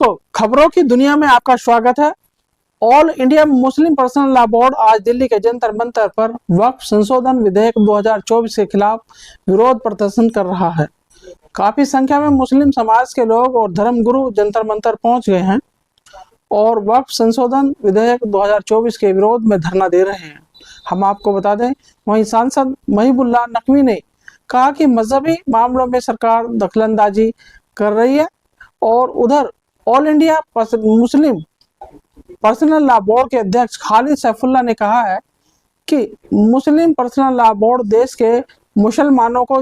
तो खबरों की दुनिया में आपका स्वागत है। All India Muslim personal law board आज दिल्ली के जंतर मंतर पर वक्फ संशोधन विधेयक 2024 के खिलाफ विरोध प्रदर्शन कर रहा है। काफी संख्या में मुस्लिम समाज के लोग और धर्मगुरु जंतर मंतर पहुंच गए हैं और वक्फ संशोधन विधेयक 2024 के विरोध में धरना दे रहे हैं। हम आपको बता दें, वहीं सांसद महिबुल्लाह नकवी ने कहा कि मजहबी मामलों में सरकार दखलंदाजी कर रही है और उधर all India Muslim personal law board के अध्यक्ष खालिद सैफुल्लाह ने कहा है कि मुस्लिम पर्सनल लॉ बोर्ड देश के मुसलमानों को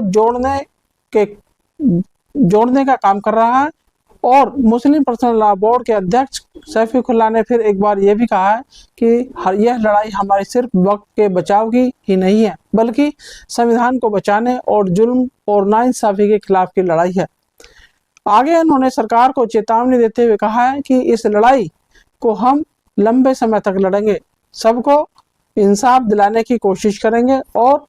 जोड़ने का काम कर रहा है। और मुस्लिम पर्सनल लॉ बोर्ड के अध्यक्ष सैफुल्लाह ने फिर एक बार यह भी कहा है कि यह लड़ाई हमारी सिर्फ वक्त के बचाव की ही नहीं है, बल्कि संविधान को बचाने और जुल्म और नाइंसाफी के खिलाफ की लड़ाई है। आगे उन्होंने सरकार को चेतावनी देते हुए कहा है कि इस लड़ाई को हम लंबे समय तक लड़ेंगे, सबको इंसाफ दिलाने की कोशिश करेंगे और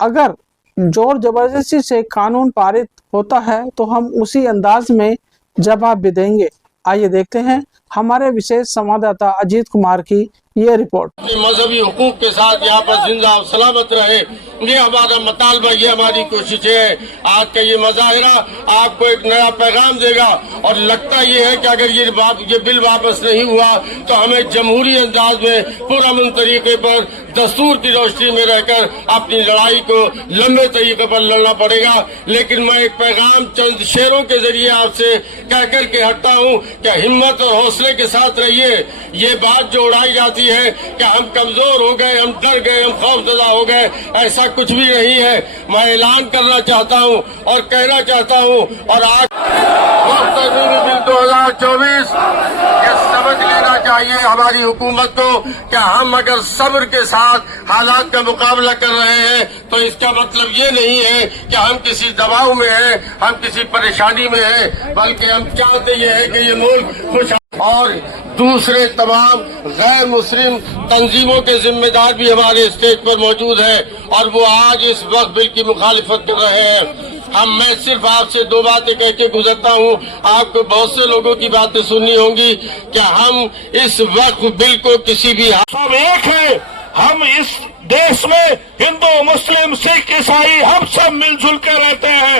अगर जोर जबरदस्ती से कानून पारित होता है तो हम उसी अंदाज में जवाब भी देंगे। आइए देखते हैं हमारे विशेष संवाददाता अजीत कुमार की ये रिपोर्ट। अपने मजहबी हुकूक के साथ यहाँ पर जिंदा और सलामत रहे, ये हमारा मतालबा, ये हमारी कोशिश है। आज का ये मुजाहिरा आपको एक नया पैगाम देगा और लगता ये है कि अगर ये बिल वापस नहीं हुआ तो हमें जमहूरी अंदाज में पुरअमन तरीके पर दस्तूर की रोशनी में रहकर अपनी लड़ाई को लंबे तरीके पर लड़ना पड़ेगा। लेकिन मैं एक पैगाम चंद शेरों के जरिए आपसे कह करके हटता हूँ कि हिम्मत और हौसले के साथ रहिए। ये बात जो उड़ाई जाती है कि हम कमजोर हो गए, हम डर गए, हम खौफजदा हो गए, ऐसा कुछ भी नहीं है। मैं ऐलान करना चाहता हूँ और कहना चाहता हूँ और आज 2024 ये समझ लेना चाहिए हमारी हुकूमत को कि हम अगर सब्र के साथ हालात का मुकाबला कर रहे हैं तो इसका मतलब ये नहीं है कि हम किसी दबाव में हैं, हम किसी परेशानी में हैं, बल्कि हम चाहते ये है कि ये मुल्क खुश और दूसरे तमाम गैर मुस्लिम तंजीमों के जिम्मेदार भी हमारे स्टेज पर मौजूद हैं और वो आज इस वक्त बिल की मुखालिफत कर रहे हैं। मैं सिर्फ आपसे दो बातें कह के गुजरता हूँ, आपको बहुत से लोगों की बातें सुननी होंगी कि हम इस वक्त बिल को किसी भी सब एक है। हम इस देश में हिंदू, मुस्लिम, सिख, ईसाई हम सब मिलजुल कर रहते हैं,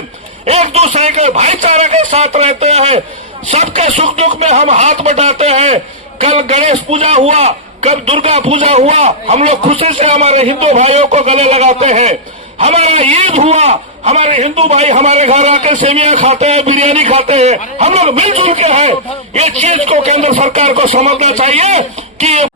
एक दूसरे के भाईचारे के साथ रहते हैं, सबके सुख दुख में हम हाथ बटाते हैं। कल गणेश पूजा हुआ, कल दुर्गा पूजा हुआ, हम लोग खुशी से हमारे हिंदू भाइयों को गले लगाते हैं। हमारा ईद हुआ, हमारे हिंदू भाई हमारे घर आके सेमिया खाते हैं, बिरयानी खाते हैं, हम लोग मिलजुल के हैं। ये चीज को केंद्र सरकार को समझना चाहिए कि